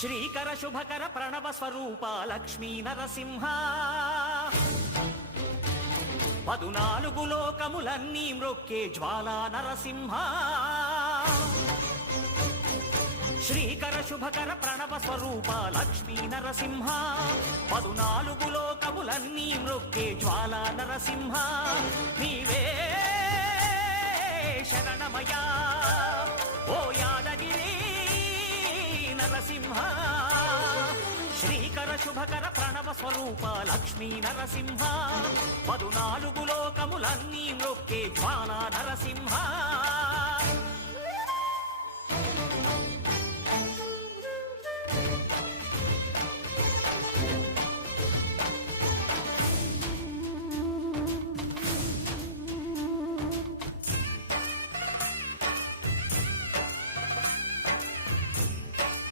శ్రీకర శుభకర ప్రణవ స్వరూప లక్ష్మీ నరసింహ 14 లోకములన్నీ మ్రొక్కే జ్వాలా నరసింహ శ్రీకర శుభకర ప్రణవ స్వరూప లక్ష్మీ నరసింహ 14 లోకములన్నీ మ్రొక్కే జ్వాలా నరసింహ నీవే శరణమయా ఓ యాదగిరి నరసింహ శ్రీకర శుభకర ప్రణవ స్వరూప లక్ష్మీ నరసింహ 14 లోకములన్నీ మ్రొక్కే జ్వాలా నరసింహ